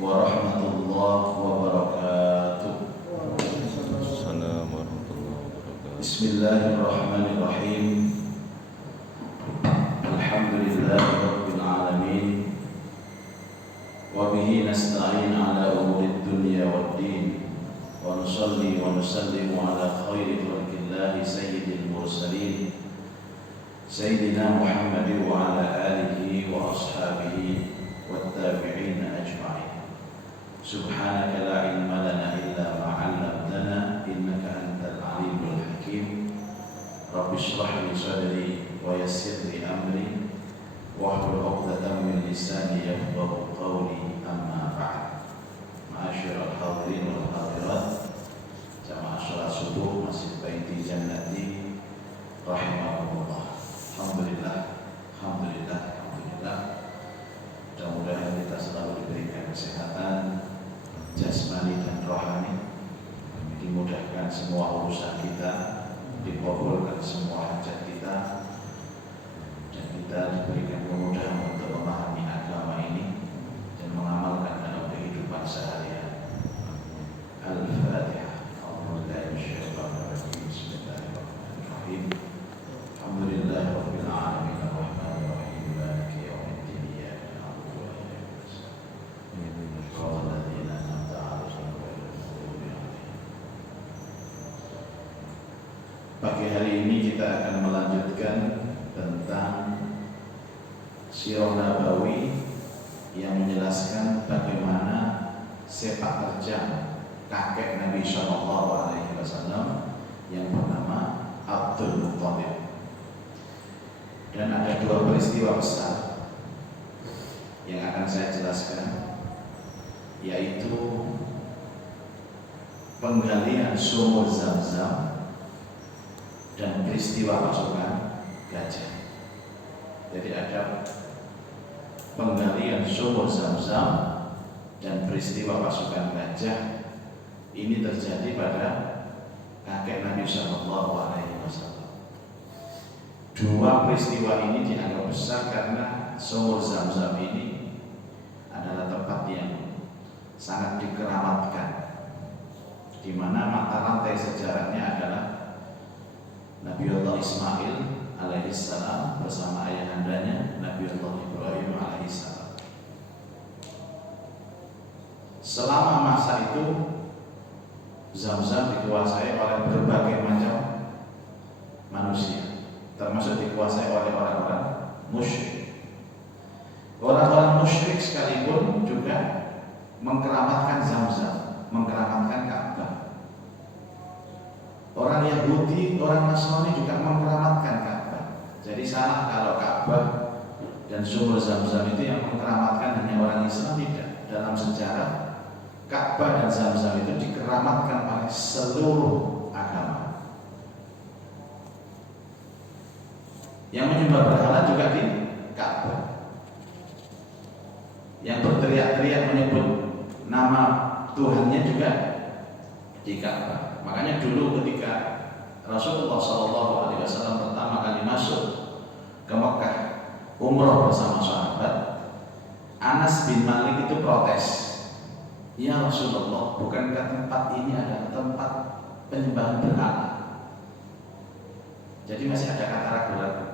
warahmatullahi wabarakatuh. Assalamualaikum warahmatullahi wabarakatuh. Bismillahirrahmanirrahim. Alhamdulillahi rabbil alamin. Wa bihi nasta'in ala umurid dunya waddin. Wa nusalli wa nusallimu ala khairi khalqillahi sayyidil mursalin Sayyidina Muhammadin wa ala alihi wa ashabihi والتابعين أجمعين. سبحانك لا علم لنا إلا ما علمتنا إنك أنت العليم الحكيم. رب اشرح لي صدري ويسر لي أمري واحلل عقدة من لساني يفقهوا قولي. أما بعد. معاشر الحاضرين والحاضرات jamaah salat subuh Masjid Baiti Jannati rahimakumullah. Alhamdulillah, alhamdulillah, alhamdulillah. Mudah-mudahan kita selalu diberikan kesehatan jasmani dan rohani, dimudahkan semua urusan kita, dikabulkan semua hajat kita, dan kita diberikan kemudahan untuk memahami agama ini dan mengamalkan dalam kehidupan sehari-hari. Al-Fatihah. Bismillahirrahmanirrahim. Alhamdulillahirabbil alamin arrahmanir rahim maliki yaumiddin iyyaka na'budu wa iyyaka nasta'in ihdinas siratal ladzina an'amta 'alaihim ghairil maghdubi 'alaihim. Pagi hari ini kita akan melanjutkan tentang Sirah Nabawi yang menjelaskan bagaimana sepak terjang kakek Nabi Shallallahu Alaihi Wasallam yang bernama Abdul Muttalib. Dan ada dua peristiwa besar yang akan saya jelaskan, yaitu penggalian sumur Zam-Zam dan peristiwa pasukan gajah. Jadi ada penggalian sumur Zam-Zam dan peristiwa pasukan gajah. Ini terjadi pada kakek Nabi Sallallahu Alaihi Wasallam. Dua peristiwa ini dianggap besar karena sumur Zam-Zam ini adalah tempat yang sangat dikeramatkan, di mana mata rantai sejarahnya adalah Nabiullah Ismail alaihissalam bersama ayahandanya Nabiullah Ibrahim alaihissalam. Selama masa itu Zam-Zam dikuasai oleh berbagai macam manusia, termasuk dikuasai oleh orang-orang musyrik. Orang-orang musyrik sekalipun juga mengkeramatkan Zam-Zam, mengkeramatkan Ka'bah. Orang Yahudi, orang Nasrani juga mengkeramatkan Ka'bah. Jadi salah kalau Ka'bah dan sumur Zam-Zam itu yang mengkeramatkan hanya orang Islam. Tidak. Dalam sejarah Ka'bah dan Zam-Zam itu dikeramatkan oleh seluruh agama. Yang menyembah berhala juga di Ka'bah. Yang berteriak-teriak menyebut nama Tuhannya juga di Ka'bah. Makanya dulu ketika Rasulullah SAW pertama kali masuk ke Mekah umroh bersama sahabat, Anas bin Malik itu protes. Ya Rasulullah, bukankah tempat ini adalah tempat penyembahan berhala? Jadi masih ada kata ragu-ragu.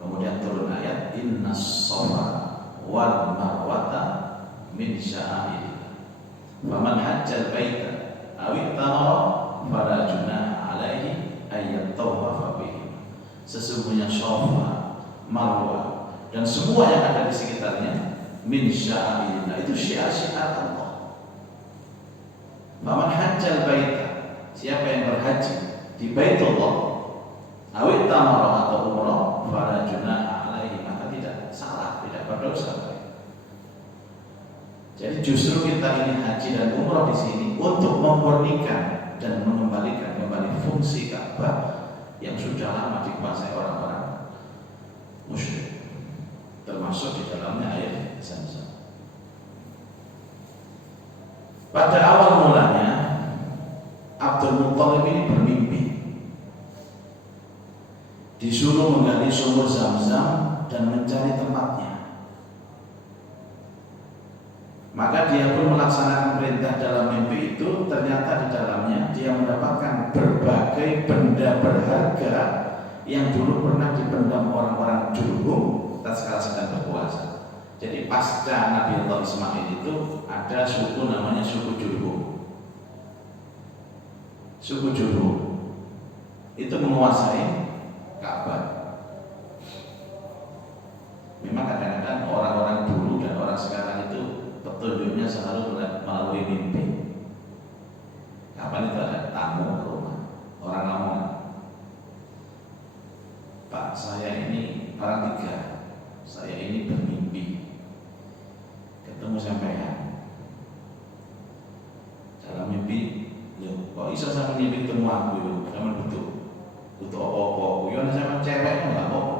Kemudian turun ayat Innas Shafa wal Marwata min sya'airillah. Faman hajjal baita aw itamara fala junaha alaihi ay yatawafa bihi. Sesungguhnya Shafa, Marwah dan semua yang ada di sekitarnya min sya'airillah, itu syiar-syiar Allah. Faman hajjal baita, siapa yang berhaji di Baitullah, awit tamara atau umrah, fala junaha alaihi, maka tidak salah, tidak berdosa. Jadi justru kita ini haji dan umrah di sini untuk memurnikan dan mengembalikan kembali fungsi Ka'bah yang sudah lama dikuasai orang-orang musyrik, termasuk di dalamnya air Zam-Zam. Pada awal mulanya Abdul Muttalib ini bermimpi disuruh menggali sumur Zam-Zam dan mencari tempatnya. Maka dia pun melaksanakan perintah dalam mimpi itu. Ternyata di dalamnya dia mendapatkan berbagai benda berharga yang dulu pernah dipendam orang-orang Jurhum tatkala sedang berpuasa. Jadi pasca Nabi Allah Ismail itu ada suku namanya suku Jurhum. Suku Jurhum itu menguasai Ka'bah. Memang kadang-kadang orang-orang dulu dan orang sekarang itu petunjuknya selalu melalui mimpi. Kapan itu ada tamu ke rumah, orang Lamongan. Pak, saya ini orang 3, saya ini bermimpi ketemu sampean. Dalam mimpi, kok bisa sama mimpi ketemu aku yo, sama butuh apa-apa. Yo sama cewek enggak apa-apa.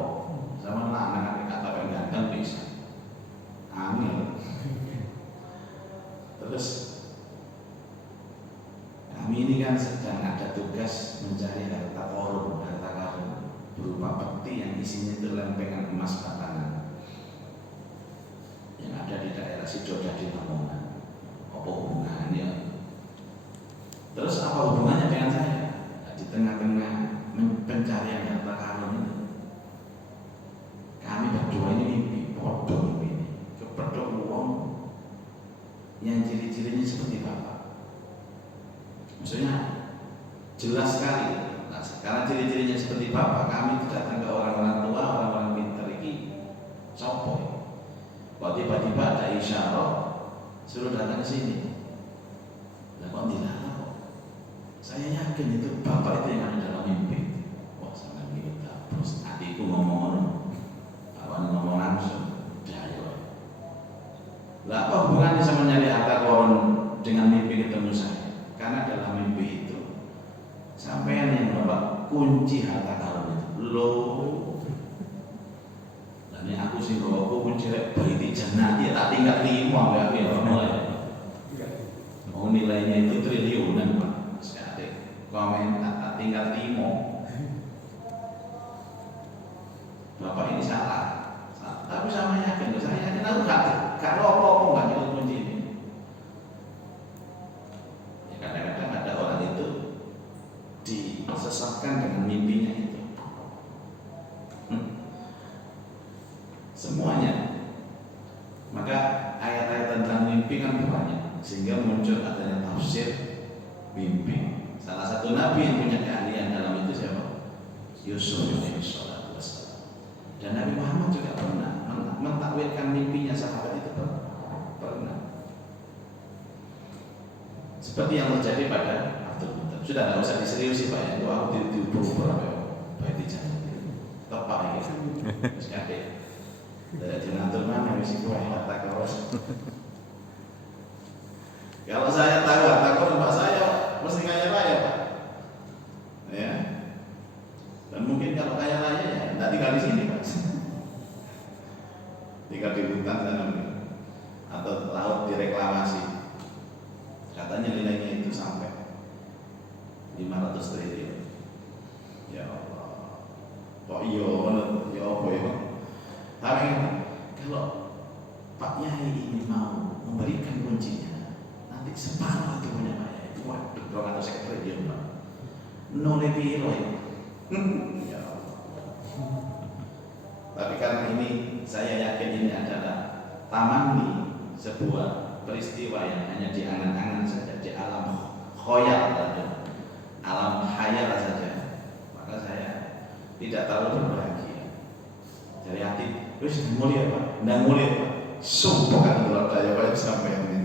Sama anak-anak kata yang ganteng bisa. Amin. Terus kami ini kan sedang ada tugas mencari harta karun berupa peti yang isinya itu lempengan emas batangan yang ada di daerah Sidoda di Lamongan. Apa hubungannya? Terus apa hubungannya dengan saya? Di tengah-tengah pencarian harta karun ini, kami berdua ini mimpi, bodoh mimpi ini, kepedok uang yang ciri-cirinya seperti bapak. Maksudnya jelas sekali. Nah, karena ciri-cirinya seperti bapak, kami itu datang ke orang-orang tua, orang-orang pintar ini, sopo. Kok tiba-tiba ada isyarat suruh datang ke sini. Lah kok dilarang kok? Saya yakin itu bapak itu yang ada dalam mimpi. Wah, sangat kita. Terus adikku ngomong, awan ngomong langsung, dayo. Lah apa hubungannya sama nyari harta karun dengan mimpi ketemu saya? Karena dalam mimpi itu sampean yang bawa kunci harta karun itu. Loh. Dan ini aku sih bawa kunci baiti jannah dia tak tinggal 5 enggak ya mulai. Oh nilainya itu triliunan Pak. Sekali komen tak tinggal 5. Bapak ini salah. Tapi sama yakin, saya yakin aku gak apa-apa gak nyebut kunci ini. Ya kadang-kadang ada orang itu disesatkan dengan mimpinya itu. Semuanya. Maka ayat-ayat tentang mimpi kan banyak, sehingga muncul adanya tafsir mimpi. Salah satu nabi yang punya keahlian dalam itu siapa? Yusuf alaihi salatu wassalam. Dan Nabi Muhammad juga pernah mentakwilkan mimpinya sahabat itu pernah. Seperti yang terjadi pada Abdul Muttalib. Sudah nggak usah diseriusi Pak ya. Itu aku diukur apa ya? Baik dijalan. Tepat ini. Terus kadek. Dari jenazah mana misi kue harta karun. Kalau saya tahu harta karun Pak saya mesti kaya raya Pak. Ya. Dan mungkin kalau kaya raya ya tidak tinggal di sini Pak. Tinggal di hutan sana atau laut direklamasi. Katanya nilainya itu sampai 500 triliun. Ya Allah. Kok iya ya apa ya? Tapi kalau Pak Yai ini mau memberikan kuncinya, nanti separuh itu punya Pak Yai. Waduh, 200 triliun Pak. Nolnya piro ya? Ya Allah. Tapi karena ini saya yakin ini adalah tamanni sebuah peristiwa yang hanya di angan-angan saja, di alam khoyal saja, alam khayal saja, maka saya tidak terlalu berbahagia. Dari hati, wis mulia Pak, ndak mulia Pak. Sumpah kan kalau daya Pak sampai ini.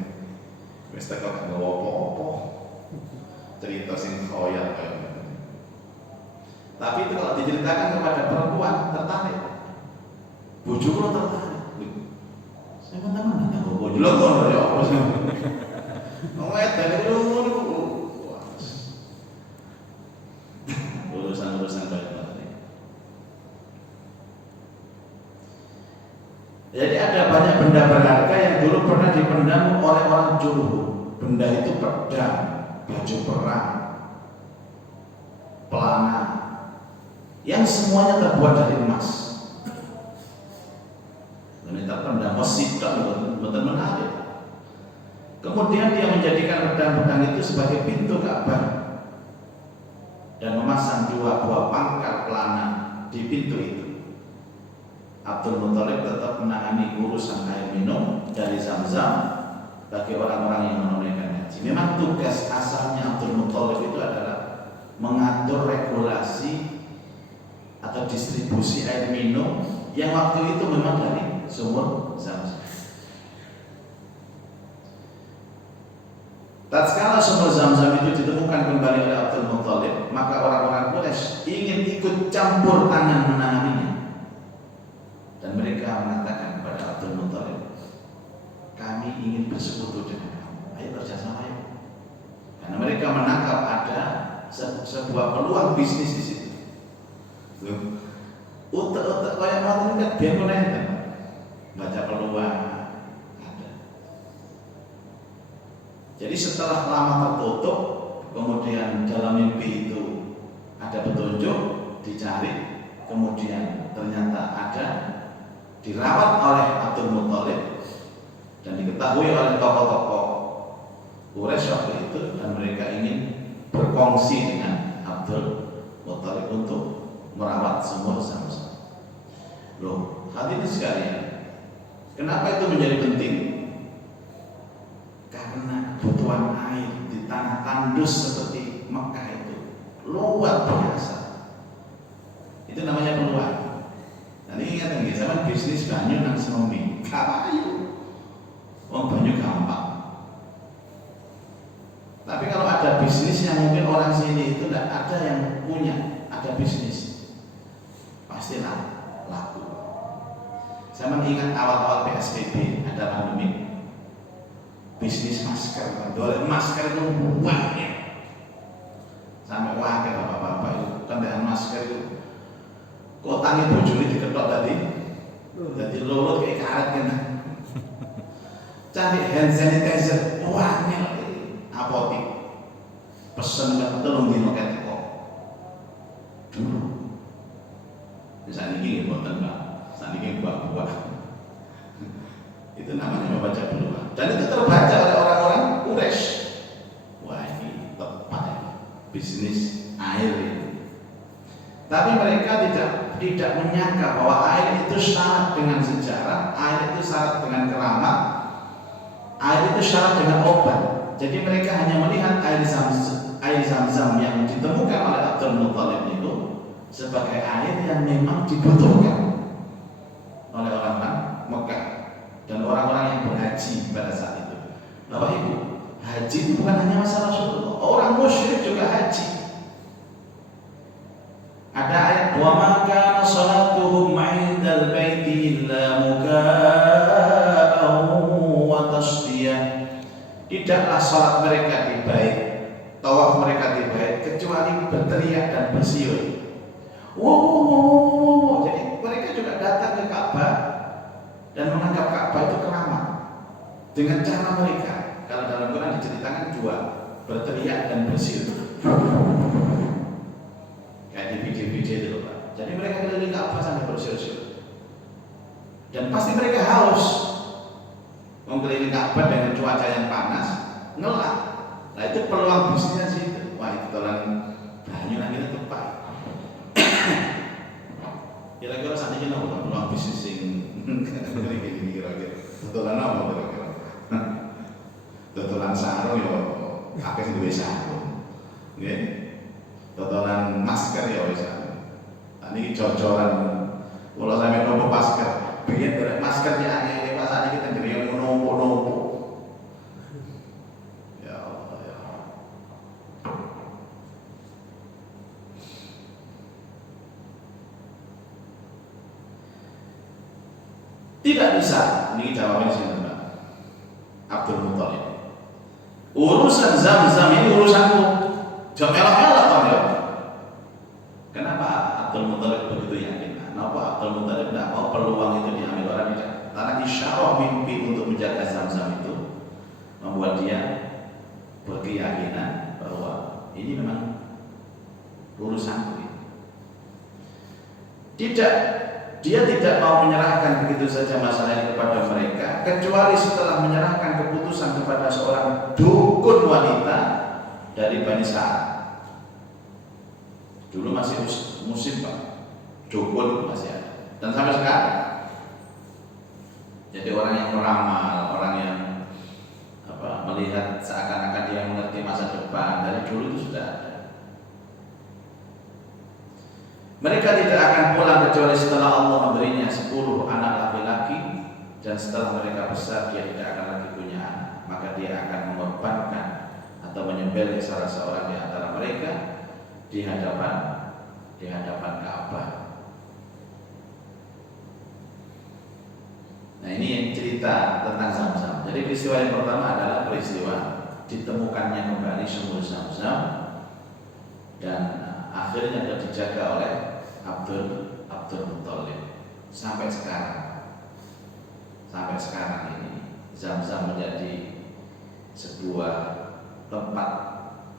Wis tak kok ngopo-opo. Cerita sing khoyal kayak. Tapi itu kalau diceritakan kepada perempuan tertarik. Bojoku tertarik. Saya teman ndak kok bojo lho kok ya apa sih. Ngomong dari ngono niku. Urusan-urusan baik-baik. Jadi ada banyak benda berharga yang dulu pernah dipendam oleh orang Jurhum. Benda itu pedang, baju perang, pelana, yang semuanya terbuat dari emas. Dan terpendam masjid kan betul menarik. Kemudian dia menjadikan pedang-pedang itu sebagai pintu Ka'bah dan memasang 2 buah pangkal pelana di pintu itu. Abdul Muthalib tetap menangani urusan air minum dari Zam-Zam bagi orang-orang yang menunaikan haji. Memang tugas asalnya Abdul Muthalib itu adalah mengatur regulasi atau distribusi air minum yang waktu itu memang dari sumur Zam-Zam. Tatkala sumur Zam-Zam itu ditemukan kembali oleh Abdul Muthalib, maka orang-orang Quraisy ingin ikut campur tangan menanganinya. Dan mereka mengatakan kepada Abdul Muthalib, kami ingin bersekutu dengan kamu, ayo kerjasama yuk. Karena mereka menangkap ada sebuah peluang bisnis di situ. Utek-utek kayak mau tidak biar menentang, baca peluang ada. Jadi setelah lama tertutup, kemudian dalam mimpi itu ada petunjuk, dicari, kemudian ternyata ada, dirawat oleh Abdul Muthalib dan diketahui oleh tokoh-tokoh Quraisy waktu itu, dan mereka ingin berkongsi dengan Abdul Muthalib untuk merawat sumur Zam-Zam. Loh, hadirin sekalian, kenapa itu menjadi penting? Karena kebutuhan air di tanah tandus seperti Mekah itu luar biasa. Itu namanya peluang. Nanti ingat nih, zaman bisnis banyu nang sememi, kayu, banyu gampang. Tapi kalau ada bisnis yang mungkin orang sini itu tidak ada yang punya, ada bisnis, pastilah laku. Saya ingat awal-awal PSBB ada pandemi, bisnis masker, jualan masker itu banyak, sampai wakil bapak-bapak itu kendaraan masker itu kotanya bojone diketok tadi, jadi lurut kayak karet kan. Cari hand sanitizer, wangi apotik, pesen kan telung dino ket kok. Dulu, misalnya ini buatan mbak, misalnya ini buah-buah, itu namanya membaca peluang, dan itu terbaca oleh orang-orang Quraisy. Wah ini tepat ya, bisnis air ini. Tapi mereka tidak menyangka bahwa air itu syarat dengan sejarah, air itu syarat dengan keramat, air itu syarat dengan obat. Jadi mereka hanya melihat air Zam-Zam yang ditemukan oleh Abdul Muthalib itu sebagai air yang memang dibutuhkan oleh orang-orang Mekah dan orang-orang yang berhaji pada saat itu. Bapak Ibu, haji itu bukan hanya masalah Rasulullah, orang musyrik juga haji. Ada ayat, wa ma kana salatuhum 'indal baiti illa muka'an wa tasdiyah. Tidaklah salat mereka di bait, tawaf mereka di bait kecuali berteriak dan bersiul. Wow. Jadi mereka juga datang ke Ka'bah dan menganggap Ka'bah itu keramat dengan cara mereka. Kalau dalam Quran diceritakan 2, berteriak dan bersiul. Kayak di video-video itu loh Pak. Jadi mereka keliling Ka'bah sampai bersiul-siul. Dan pasti mereka haus. Mengelilingi Ka'bah dengan cuaca yang panas, ngelak. Nah itu peluang bisnisnya sih itu. Wah itu tolan banyu lagi tepat. Kira-kira saat ini apa peluang bisnis yang gini kira-kira. Tolan apa kira-kira? Tolan sarung ya, akeh duwe sarung. Nggih. Totolan masker ya wis. Niki jojoran kula sampe nopo masker. Biyen derek masker ya angel pas sakniki teng griya ngono-ngono. Ya Allah ya. Tidak bisa, ini jawabannya sini Mbak Abdul Muthalib. Urusan Zam-Zam ini urusanku. Jam elok-elok kan ya. Kenapa Abdul Muthalib begitu yakin? Kenapa Abdul Muthalib tidak mau peluang itu diambil orang tidak? Karena isyarah mimpi untuk menjaga Zam-Zam itu membuat dia berkeyakinan bahwa ini memang urusanku. Tidak dia tidak mau menyerahkan begitu saja masalah ini kepada mereka, kecuali setelah menyerahkan keputusan kepada seorang dukun wanita dari Bani Sa'ad. Dulu masih musim Pak, dukun masih ada, dan sampai sekarang. Jadi orang yang meramal, orang yang melihat seakan-akan dia mengerti masa depan, dari dulu itu sudah ada. Mereka tidak akan pulang kecuali setelah Allah memberinya 10 anak laki-laki, dan setelah mereka besar dia tidak akan lagi punya anak, maka dia akan mengorbankan atau menyembelih salah seorang di antara mereka di hadapan Ka'bah. Nah, ini yang cerita tentang Zamzam. Jadi peristiwa yang pertama adalah peristiwa ditemukannya kembali sumur Zamzam, dan akhirnya dijaga oleh Abdul Muthalib sampai sekarang ini. Zamzam menjadi sebuah tempat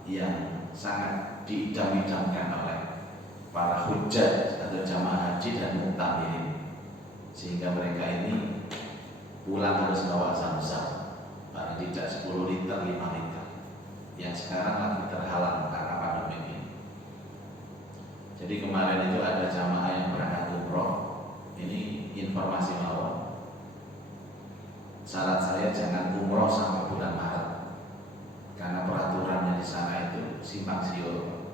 yang sangat diidam-idamkan oleh para hujjaj atau jamaah haji dan mu'tamirin, sehingga mereka ini pulang harus bawa Zamzam, paling tidak 10 liter, 5 liter, yang sekarang lagi terhalang karena pandemi ini. Jadi kemarin itu ada jamaah yang berangkat umroh. Ini informasi awal. Syarat saya jangan umroh sampai bulan Maret, karena peraturannya di sana itu simpang siur.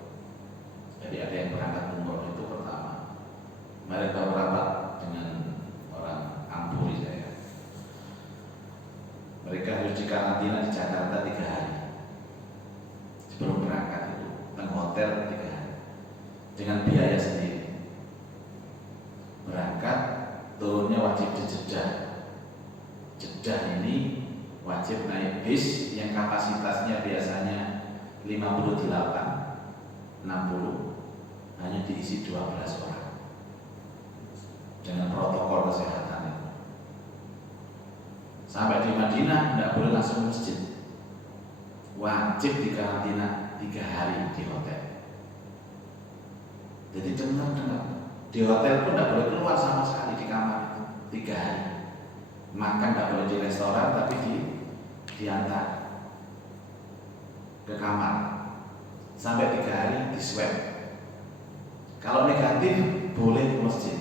Jadi ada yang berangkat umroh itu pertama. Kemarin baru rapat dengan orang Ampuri saya. Mereka harus dikarantina di Jakarta 3 hari sebelum berangkat itu, dan hotel 3 hari dengan biaya sendiri. Berangkat, turunnya wajib di Jeddah. Jeddah ini wajib naik bis yang kapasitasnya biasanya 58, 60, hanya diisi 12 orang dengan protokol kesehatan. Sampai di Madinah tidak boleh langsung masjid, wajib dikarantina 3 hari di hotel. Jadi dengar di hotel pun tidak boleh keluar sama sekali, di kamar itu 3 hari. Makan tidak boleh di restoran, tapi diantar ke kamar sampai 3 hari di swab. Kalau negatif boleh ke masjid,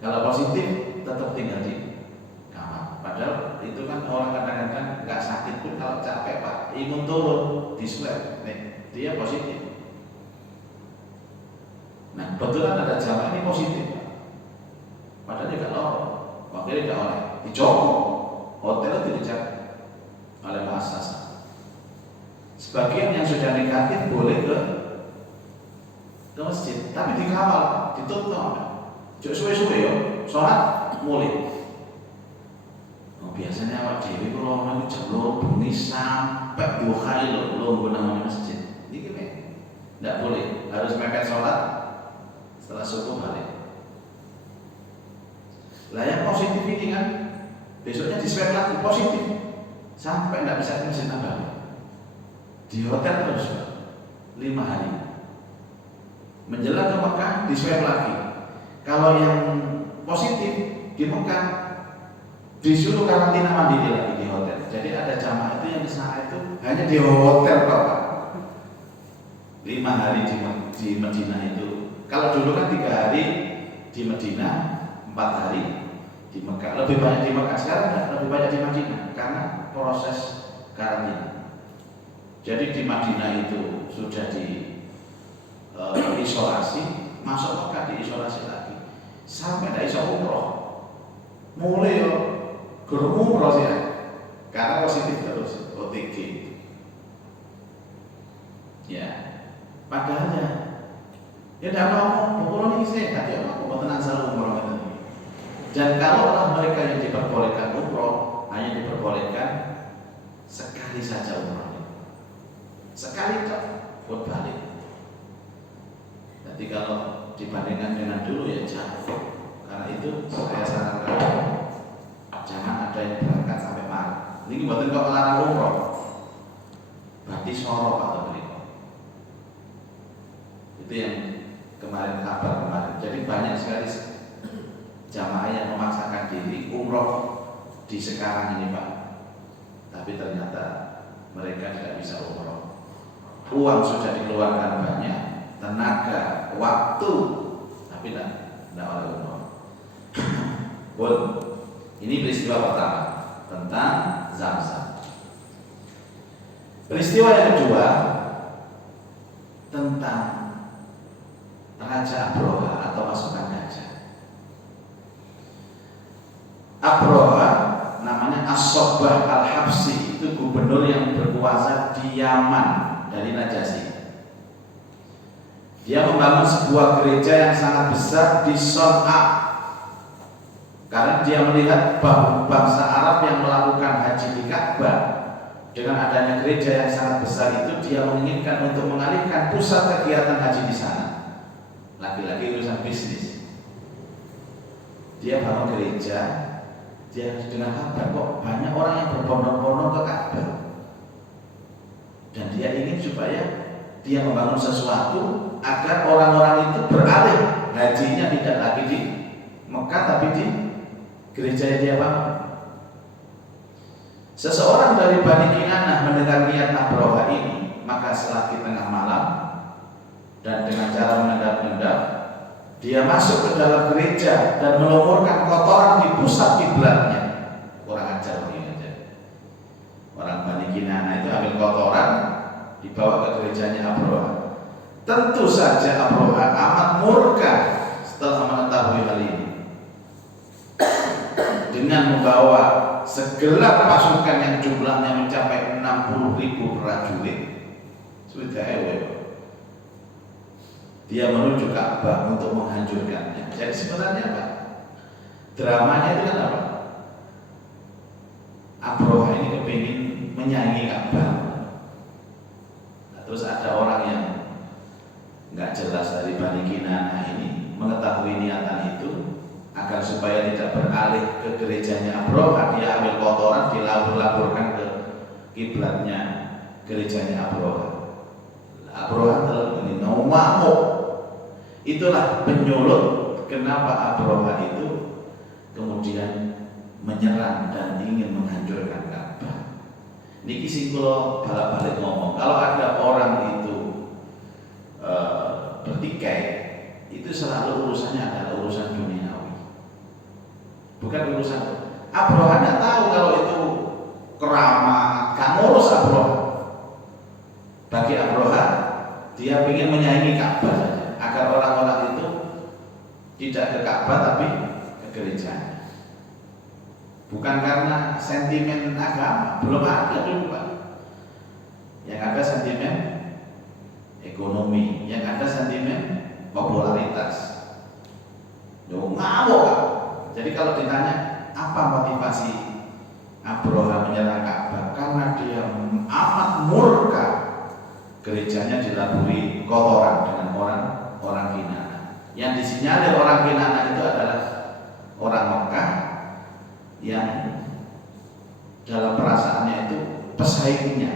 kalau positif tetap tinggal di kamar. Padahal itu kan orang kadang-kadang nggak sakit pun kalau capek Pak, imun turun, di swab, dia positif. Nah, kebetulan ada jamaah ini positif, padahal dia nggak lorong, wakilnya nggak oleh, dijogo, hotel itu dijaga oleh muassasah. Sebagian yang sudah negatif boleh ke masjid, tapi dikawal, ditutup, suwe-suwe yo, sholat mulai. Biasanya awak dewi kalau mau jam 2 bengi sampai 2 kali lo namanya masjid. Ini gimana? Tidak boleh, harus mepet sholat. Setelah subuh balik. Lah yang positif ini kan besoknya di swab lagi positif, sampai nggak bisa ke Masjid Nabawi. Di hotel terus 5 hari. Menjelang ke Mekah di swab lagi. Kalau yang positif di Mekah disuruh karantina mandiri lagi di hotel. Jadi ada jamaah itu yang di sana itu hanya di hotel Bapak. 5 hari di Madinah itu. Kalau dulu kan 3 hari di Madinah, 4 hari di Mekah. Lebih banyak di Mekah, sekarang lebih banyak di Madinah karena proses karantina. Jadi di Madinah itu sudah isolasi, masuk Mekah diisolasi lagi, sampai tidak bisa umroh. Mulai guru umroh sih ya, karena positif terus OTG. Ya, padahal ya tidak mau, pokoknya ini sehat ya, aku mau tenang selalu umroh itu. Dan kalau mereka yang diperbolehkan umroh, hanya diperbolehkan sekali saja umroh, sekali tak buat balik. Jadi kalau dibandingkan dengan dulu ya jauh. Karena itu saya sarankan jangan ada yang berangkat sampai Maret. Ini buatan kok melarang umroh, berarti sorok atau berikut. Itu yang kemarin kabar kemarin. Jadi banyak sekali jamaah yang memaksakan diri umroh di sekarang ini Pak, tapi ternyata mereka tidak bisa umroh. Uang sudah dikeluarkan banyak, tenaga, waktu, tapi tidak oleh umroh. Bon, ini peristiwa pertama tentang Zamzam. Peristiwa yang kedua tentang Raja Abroha atau pasukan gajah. Abroha namanya As-Sobbah Al-Habsi, itu gubernur yang berkuasa di Yaman dari Najasyi. Dia membangun sebuah gereja yang sangat besar di Son'a karena dia melihat bahwa bangsa Arab yang melakukan haji di Ka'bah, dengan adanya gereja yang sangat besar itu, dia menginginkan untuk mengalihkan pusat kegiatan haji di sana. Lagi-lagi urusan bisnis. Dia bangun gereja, dia dengan kabar kok banyak orang yang berbondong-bondong ke Ka'bah, dan dia ingin supaya dia membangun sesuatu agar orang-orang itu beralih hajinya tidak lagi di Mekah tapi di gereja yang dia bangun. Seseorang dari Bani Kinanah mendengar niat Abroha ini, maka selagi tengah malam dan dengan cara mengendap-endap, dia masuk ke dalam gereja dan melumurkan kotoran di pusat kiblatnya. Orang ajar begini aja. Orang Bani Kinanah itu ambil kotoran dibawa ke gerejanya Abroha. Tentu saja Abroha amat murka setelah mengetahui hal ini. Dengan membawa segelar pasukan yang jumlahnya mencapai 60.000 prajurit, sudah dia menuju Ka'bah untuk menghancurkannya. Jadi sebenarnya apa? Dramanya itu kan apa? Abroha ini kepingin menyaingi Ka'bah. Nah, terus ada orang yang nggak jelas dari Bani Kinanah ini mengetahui niatan itu, agar supaya tidak beralih ke gerejanya Abroha, dia ambil kotoran dilabur-laburkan ke kiblatnya gerejanya Abroha. Abroha terlalu ngamuk. Itulah penyulut kenapa Abroha itu kemudian menyerang dan ingin menghancurkan Ka'bah. Niki sing kula balik-balik ngomong, kalau ada orang itu bertikai, itu selalu urusannya adalah urusan dunia. Bukan urusan Abroha. Tidak tahu kalau itu keramat, gak ngurus Abroha. Bagi Abroha, dia ingin menyaingi Ka'bah saja, agar orang-orang itu tidak ke Ka'bah tapi ke gereja. Bukan karena sentimen agama, belum ada dulu Pak. Yang ada sentimen ekonomi, yang ada sentimen popularitas. Ngamuk Pak. Jadi kalau ditanya apa motivasi Abroha menyerang Ka'bah, karena dia amat murka gerejanya dilaburi kotoran dengan orang Kinanah. Yang disinyalir orang Kinanah itu adalah orang Mekah yang dalam perasaannya itu pesaingnya.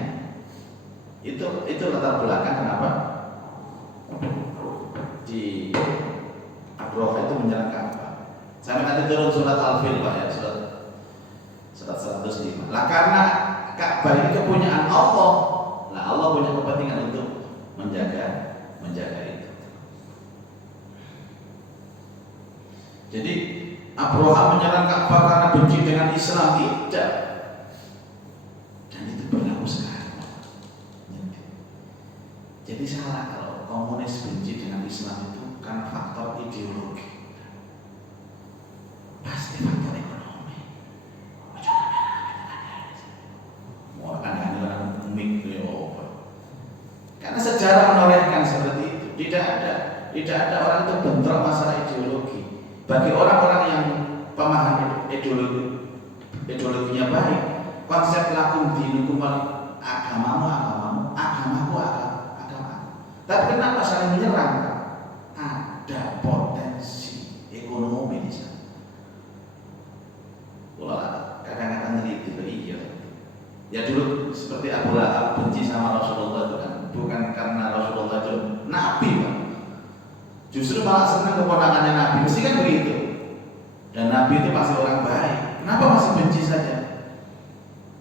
Itu latar belakang kenapa di Abroha itu menyerang Ka'bah. Sampai nanti turun surat Al-Fil Pak ya, surat 105. Lah karena Ka'bah ini kepunyaan Allah, lah Allah punya kepentingan untuk menjaga itu. Jadi Abroha menyerang Ka'bah karena benci dengan Islam, tidak. Dan itu berlaku sekarang. Jadi salah kalau komunis benci dengan Islam itu karena faktor ideologi. Pasti faktor ekonomi. Mau akan orang umik karena sejarah menorehkan seperti itu. Tidak ada orang itu bentrok masalah ideologi. Bagi orang-orang yang pemahaman ideologinya baik, konsep lakum dinukum, agamamu, agamaku. Tapi kenapa saling menyerang? Ada potensi ekonomi di sana. Kadang-kadang itu iya. Ya dulu seperti Abu Lahab benci sama Rasulullah itu kan bukan karena Rasulullah itu Nabi Pak. Justru malah senang keponakannya Nabi. Mesti kan begitu. Dan Nabi itu pasti orang baik. Kenapa masih benci saja?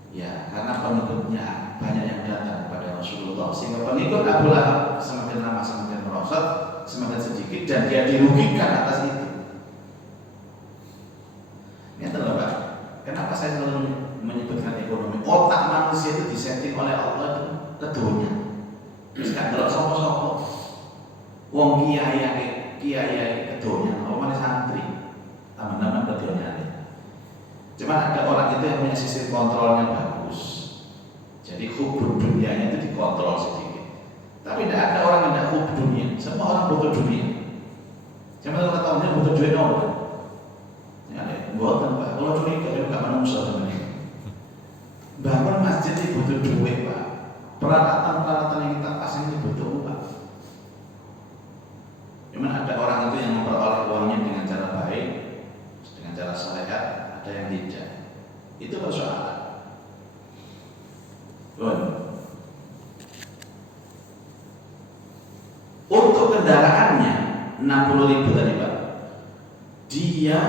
Ya, karena pengikutnya banyak yang datang kepada Rasulullah, sehingga pengikut Abu Lahab semakin lama semakin merosot, semakin sedikit, dan dia dirugikan atas itu. Ini adalah Pak. Kenapa saya selalu menyebutkan ekonomi? Otak manusia itu disetting oleh Allah itu keduanya. Terus kan kalau sopo-sopo, wong kiai keduanya, orang santri, teman-teman keduanya. Cuma ada orang itu yang punya sistem kontrolnya bagus. Jadi hubub dunianya itu dikontrol sedikit. Tapi tidak ada orang yang tidak hubub dunia. Semua orang butuh dunia. Cuma kalau tahunya butuh duit nomor. Ya, buatan Pak. Kalau curiga itu nggak menungso sebenarnya. Bangun masjid itu butuh duit Pak. Peralatan yang kita pasang itu butuh uang. Cuma ada orang itu yang memperoleh uangnya dengan cara baik, dengan cara syariat. Ada yang tidak, itu persoalan. Untuk kendaraannya 60.000 tadi Pak, dia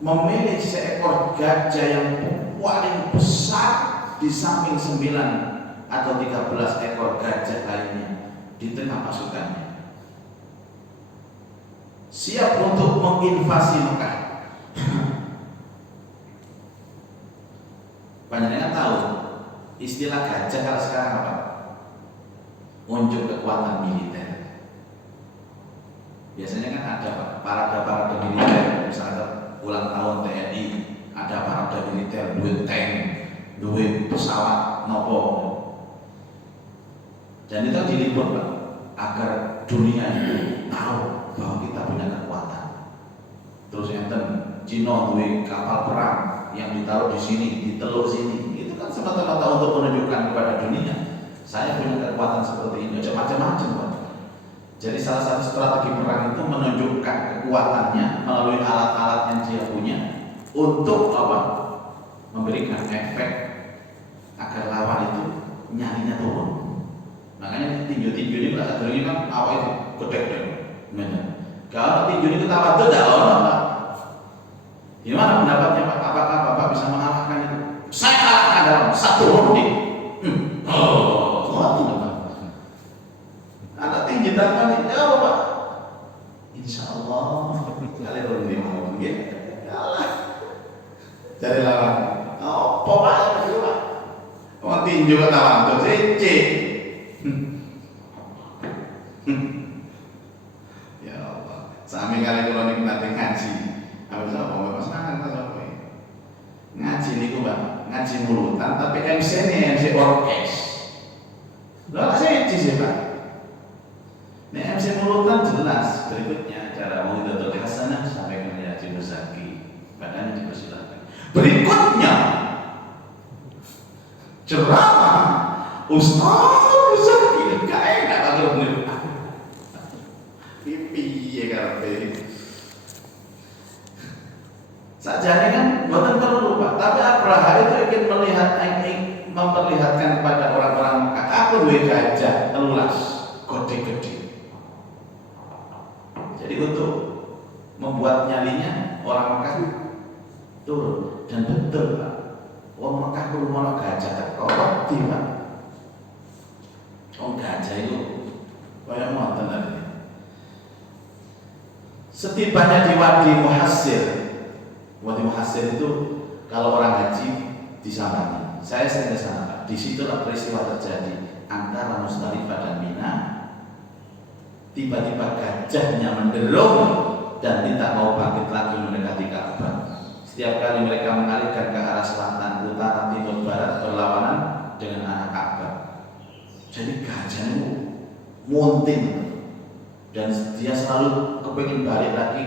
memilih seekor gajah yang paling besar di samping 9 atau 13 ekor gajah lainnya di tengah pasukannya, siap untuk menginvasi Mekah. Panjenengan tahu istilah gajah kalau sekarang apa? Unjuk kekuatan militer. Biasanya kan ada parade militer, misalnya ulang tahun TNI, ada parade militer, duit tank, duit pesawat, nopo. Dan itu diliput Pak, agar dunia itu tahu bahwa kita punya kekuatan. Terus enten Cina duit kapal perang yang ditaruh di sini, di teluk sini, itu kan semata-mata untuk menunjukkan kepada dunia, saya punya kekuatan seperti ini, macam-macam Pak. Jadi salah satu strategi perang itu menunjukkan kekuatannya melalui alat-alat yang dia punya untuk apa? Memberikan efek agar lawan itu nyalinya turun. Makanya tinju-tinju ini bahasa ini kan awal itu gede-gede. Kalau tinju ini ketawa itu tidak orang Pak. Gimana pendapatnya Pak? Apakah Bapak bisa mengalahkan itu? Saya kalahkan dalam 1 ronde. Anak tinggi tangan ini apa Pak? Insya Allah kali ronde mau ya. Cari lawan. Oh, Pak itu Pak. Orang tinju ketawa itu cece. Ya Allah. Sami kali kalau nikmati ngaji. Apa sapa Mas mangan ta sapa? Ngaji niku Pak, ngaji mulutan tapi MC-ne MC orkes. Lah saya sih Pak. Nek MC mulutan jelas berikutnya cara Mau'izatul Hasanah sampai ke Haji Muzaki. Badannya dipersilakan. Berikutnya ceramah Ustaz Muzaki kae enggak bakal bener. Piye karepe? Sajane kan bukan perlu Pak, tapi Abraha itu ingin memperlihatkan kepada orang-orang Mekah, aku duwe gajah 13 gede-gede. Jadi untuk membuat nyalinya orang Mekah turun. Dan betul Pak, orang Mekah kudu mono gajah teko wedi Pak. Wong gajah itu kaya ngoten tadi. Setibanya di Wadi Muhassir. Wadi Muhassir itu kalau orang haji disambangi. Saya sering ke sana Pak. Disitulah peristiwa terjadi antara Musdalifah dan Mina. Tiba-tiba gajahnya mendelung dan tidak mau bangkit lagi mendekati Ka'bah. Setiap kali mereka mengalihkan ke arah selatan, utara, timur, barat berlawanan dengan arah Ka'bah. Jadi gajahnya munting dan dia selalu kepingin balik lagi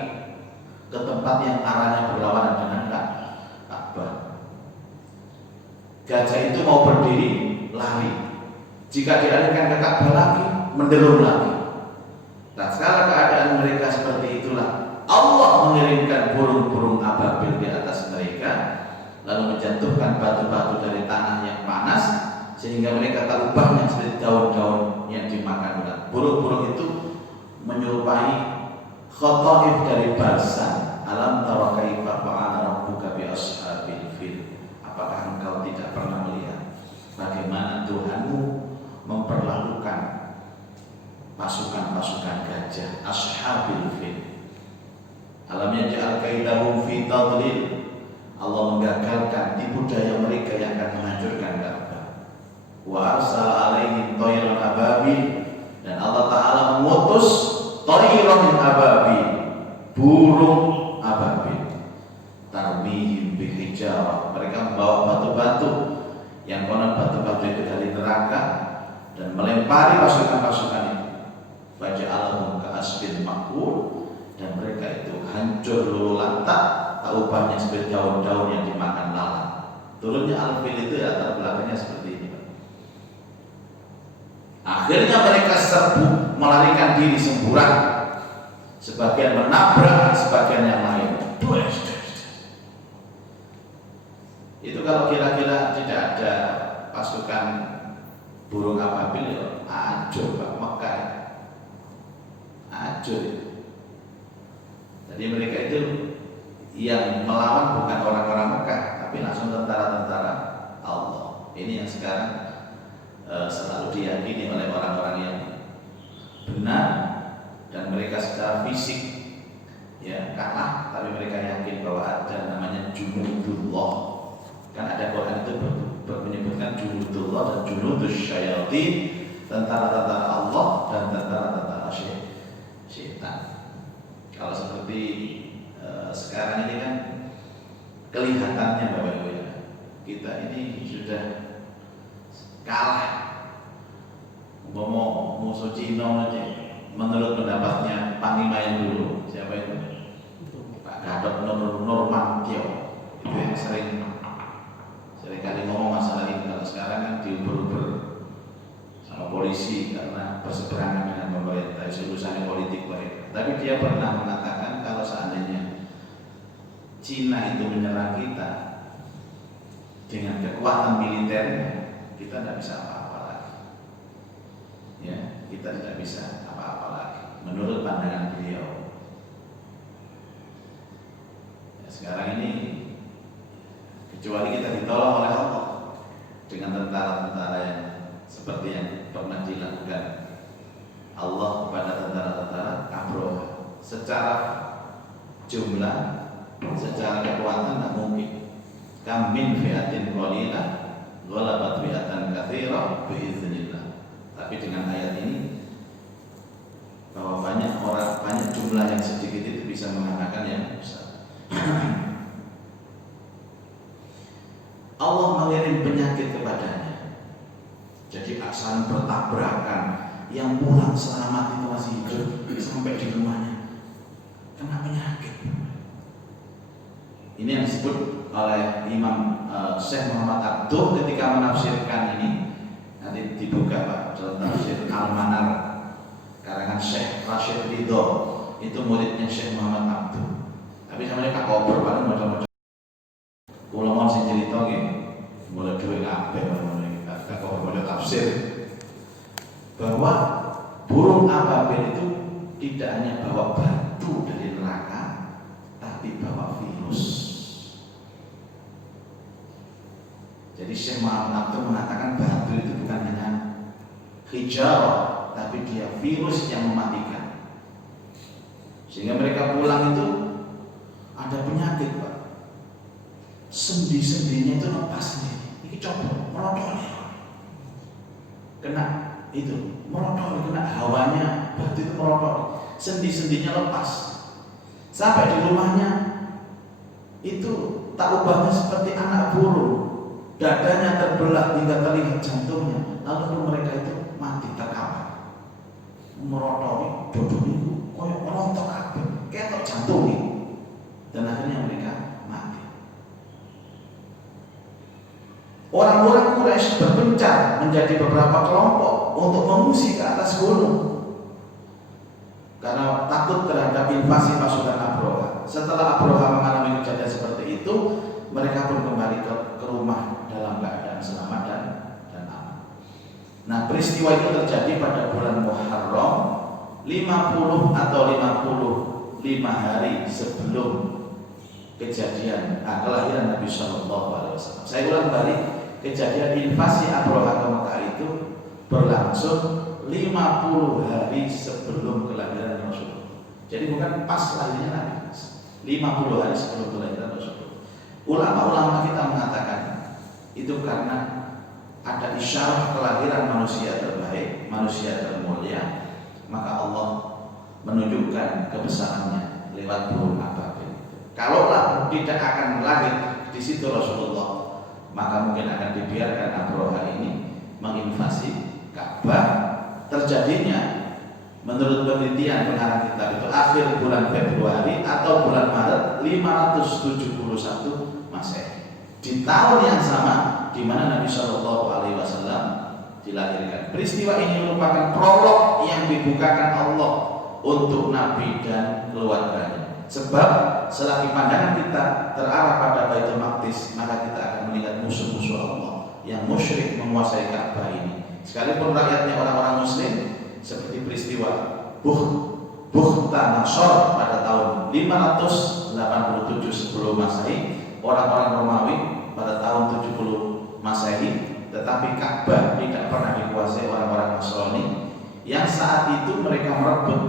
ke tempat yang arahnya berlawanan dengan Ka'bah. Gajah itu mau berdiri, lari. Jika dialihkan ke Ka'bah lagi, mendelung lagi. Dan sekarang keadaan mereka seperti itulah, Allah mengirimkan burung-burung ababil di atas mereka, lalu menjatuhkan batu-batu dari tanah yang panas, sehingga mereka tak ubahnya seperti daun-daun yang dimakan ulat. Burung-burung itu menyerupai khotoib dari balsa Alam tara kaifa fa'ala rabbuka bi ashabil fil. Apakah engkau tidak pernah melihat bagaimana Tuhanmu memperlakukan pasukan-pasukan gajah, ashabil fil. Alam yaj'al kaidahum fi tadlil. Allah menggagalkan tipu daya mereka yang akan menghancurkan Ka'bah. Wa arsala alaihim tayran ababil, dan Allah Ta'ala mengutus tayran ababil, burung ababil, tarmihim bihijarah, mereka membawa batu-batu yang konon batu-batu itu dari neraka dan melempari pasukan-pasukan itu. Faja'alahum ka'asfin ma'kul, dan mereka itu hancur luluh lantak, tak ubahnya seperti daun-daun yang dimakan lalat. Turunnya al-fil itu latar belakangnya seperti ini. Akhirnya mereka serbu, melarikan diri semburan. Sebagian menabrak, sebagian yang lain. Itu kalau kira-kira tidak ada pasukan burung ababil, hancur Pak Mekah. Hancur. Jadi mereka itu yang melawan bukan orang-orang Mekah, tapi langsung tentara-tentara Allah. Ini yang sekarang selalu diyakini oleh orang-orang yang benar, dan mereka secara fisik ya kalah, tapi mereka yakin bahwa ada namanya junudullah. Kan ada Quran itu menyebutkan junudullah dan junudus syayatin, tentara-tentara Allah dan tentara-tentara syaitan. Kalau seperti sekarang ini kan kelihatannya Bapak Ibu ya, kita ini sudah kalah. Mau musuh Cina aja, menurut pendapatnya Panglima yang dulu, siapa itu? Pak Gatot Nurmantio, itu yang sering kali ngomong masalah ini. Kalau sekarang kan diuber-uber sama polisi karena berseberangan dengan pemerintah, urusannya politik mereka. Tapi dia pernah mengatakan kalau seandainya Cina itu menyerang kita dengan kekuatan militernya, kita tidak bisa apa-apa lagi. Ya, kita tidak bisa apa-apa lagi menurut pandangan beliau. Ya, sekarang ini kecuali kita ditolong oleh Allah dengan tentara-tentara yang seperti yang pernah dilakukan Allah kepada tentara-tentara Abraha. Secara jumlah, secara kekuatan tidak mungkin. Kam min fi'atin qalilah ghalabat fi'atan katsirah biiznillah. Tapi dengan ayat ini bahwa banyak orang, banyak jumlah yang sedikit itu bisa mengalahkan yang besar. Allah mengirim penyakit kepadanya. Jadi saling bertabrakan, yang pulang selamat itu masih hidup sampai di rumahnya kena penyakit. Ini yang disebut oleh Imam Syekh Muhammad Abduh ketika menafsirkan ini. Nanti dibuka Pak dalam tafsir Al-Manar karangan Syekh Rashid Ridho, itu muridnya Syekh Muhammad Abduh. Tapi namanya Kak Kober paling macam-macam. Kalau mau sing cerita nggih, mulai duwe kabeh kita Kak Kober model tafsir bahwa burung ababil itu tidak hanya bawa batu dari neraka, tapi bawa virus. Jadi Syekh Muhammad Abduh mengatakan batu itu bukan hanya hijarah, tapi dia virus yang mematikan. Sehingga mereka pulang itu ada penyakit Pak. Sendi-sendinya itu lepas sendiri. Ini coba merotol, kena itu merotol, kena hawanya batu itu merotol, sendi-sendinya lepas. Sampai di rumahnya itu tak ubahnya seperti anak burung, dadanya terbelah hingga terlihat jantungnya. Lalu mereka itu mati terkapar. Merotol, bodoh itu koyok merontok kabeh, ketok jantungnya, dan akhirnya mereka mati. Orang-orang Quraisy berpencar menjadi beberapa kelompok untuk mengungsi ke atas gunung karena takut terhadap invasi pasukan Abraha. Setelah Abraha mengalami kejadian seperti itu, mereka pun kembali ke rumah dalam keadaan selamat dan aman. Nah, peristiwa itu terjadi pada bulan Muharram 50 atau 55 hari sebelum kejadian kelahiran Nabi Shallallahu Alaihi Wasallam. Saya ulang kembali, kejadian invasi Abraha ke Mekah itu berlangsung 50 hari sebelum kelahiran Rasul. Jadi bukan pas lahirnya Nabi, 50 hari sebelum kelahiran Rasul. Ulama-ulama kita mengatakan itu karena ada isyarat kelahiran manusia terbaik, manusia termulia, maka Allah menunjukkan kebesarannya lewat burung ababil. Kalaulah tidak akan lahir di situ Rasulullah, maka mungkin akan dibiarkan Abraha ini menginvasi Ka'bah. Terjadinya menurut penelitian pengarang kitab itu akhir bulan Februari atau bulan Maret 571 Masehi, di tahun yang sama di mana Nabi Shallallahu Alaihi Wasallam dilahirkan. Peristiwa ini merupakan prolog yang dibukakan Allah untuk Nabi dan keluarganya. Sebab selagi pandangan kita terarah pada Baitul Maqdis, maka kita akan melihat musuh-musuh Allah yang musyrik menguasai Ka'bah ini. Sekalipun rakyatnya orang-orang Muslim, seperti peristiwa Bukhta Nasr pada tahun 587 sebelum Masehi, orang-orang Romawi pada tahun 70 Masehi, tetapi Ka'bah tidak pernah dikuasai orang-orang Nasrani yang saat itu mereka merebut,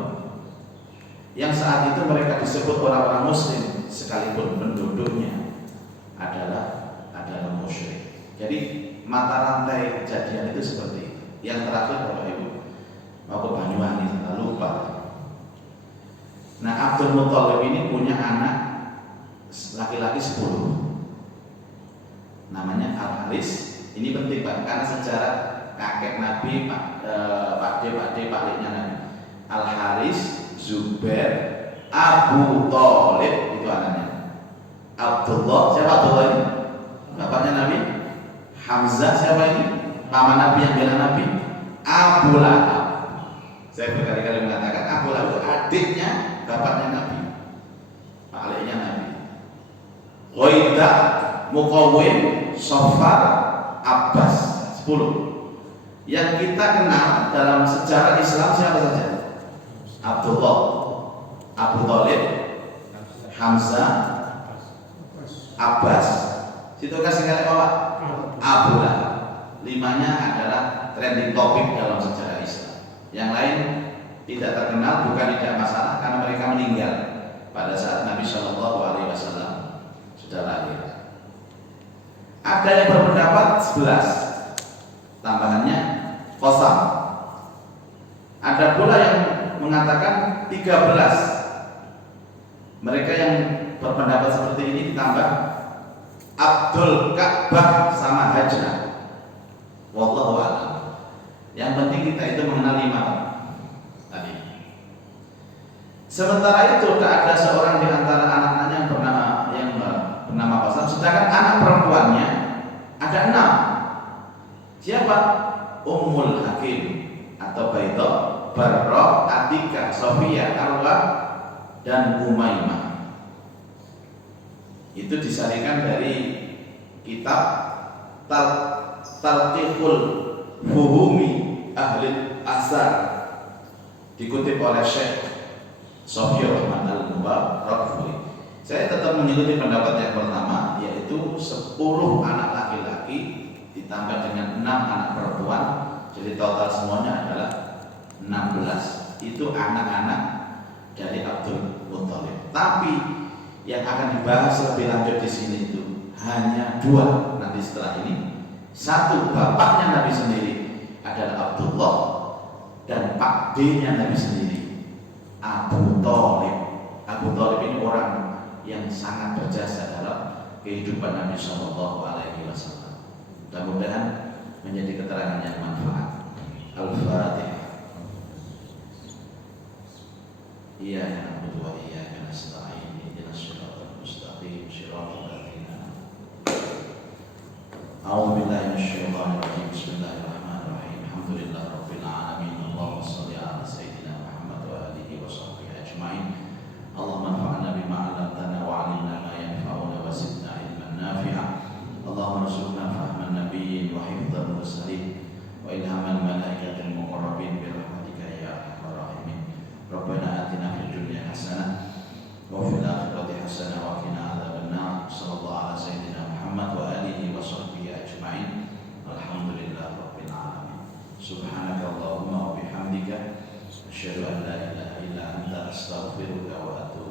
yang saat itu mereka disebut orang-orang Muslim sekalipun penduduknya adalah musyrik. Jadi mata rantai kejadian itu seperti itu. Yang terakhir Bapak Ibu, mau ke Banyuwangi, saya lupa. Nah, Abdul Muthalib ini punya anak laki-laki 10, namanya Al-Haris. Ini penting Pak, karena sejarah kakek Nabi, pakde-pakde Nabi. Al-Haris, Zubair, Abu Thalib itu anaknya. Abdullah, siapa Abdullah ini? Bapaknya Nabi. Hamzah siapa ini? Paman Nabi yang bela Nabi. Abu Lahab. Saya berkali-kali mengatakan Abu Lahab itu adiknya bapaknya Nabi, pakliknya Nabi. Ghaidah, Muqawwim, Sofar, Abbas, 10. Yang kita kenal dalam sejarah Islam siapa saja? Abdullah, Abu Thalib, Hamzah, Abbas. Situ kasih kalian Bapak. Abu Lahab. 5-nya adalah trending topik dalam sejarah Islam. Yang lain tidak terkenal, bukan tidak masalah karena mereka meninggal pada saat Nabi Shallallahu Alaihi Wasallam sudah lahir. Ada yang berpendapat 11, tambahannya Qasam. Ada pula yang mengatakan 13. Mereka yang berpendapat seperti ini ditambah Abdul Ka'bah sama Hajrah. Wallahu a'lam. Yang penting kita itu mengenal 5 tadi. Sementara itu tak ada seorang di antara anak-anaknya yang bernama Qasam, sedangkan anak perempuannya ada 6. Siapa? Ummul Hakim atau Baidah, Barrah, Atikah, Sofiyah, Arwa, dan Umaymah. Itu disarikan dari kitab Talqihul Fuhumi Ahli Asar, dikutip oleh Syekh Sofiyah Rahman Al-Mubarakfuri. Saya tetap mengikuti pendapat yang pertama, yaitu 10 anak laki-laki ditambah dengan 6 anak perempuan, jadi total semuanya adalah 16. Itu anak-anak dari Abdul Muthalib. Tapi yang akan dibahas lebih lanjut di sini itu hanya 2 nanti setelah ini. Satu, bapaknya Nabi sendiri adalah Abdullah, dan pakdenya Nabi sendiri Abu Thalib. Abu Thalib ini orang yang sangat berjasa dalam kehidupan Nabi Shallallahu Alaihi Wasallam. Mudah-mudahan menjadi keterangan yang manfaat. Al-Fatihah. Iyyaka na'budu wa iyyaka nasta'in. Ihdinas siratal mustaqim, siratal ladzina A'udzu billahi minasyaitonir rajim. Bismillahirrahmanirrahim. Alhamdulillahi rabbil alamin. Allahumma shalli ala sayyidina Muhammad wa alihi wa sahbihi ajmain. Allahumma anfa'na bima 'allamtana wa 'allimna ma yanfa'una wa zidna ilman nafi'a. Allahumma arzuqna fahman nabiyyin wa hifdzal mursalin wa ilhamal malaikatil muqarrabin bi rahmatika ya arhamar rahimin. Rabbana atina fid dunya hasanah wa fil akhirati hasanah wa qina adzaban asyhadu an la ilaha illa anta astaghfiruka wa atubu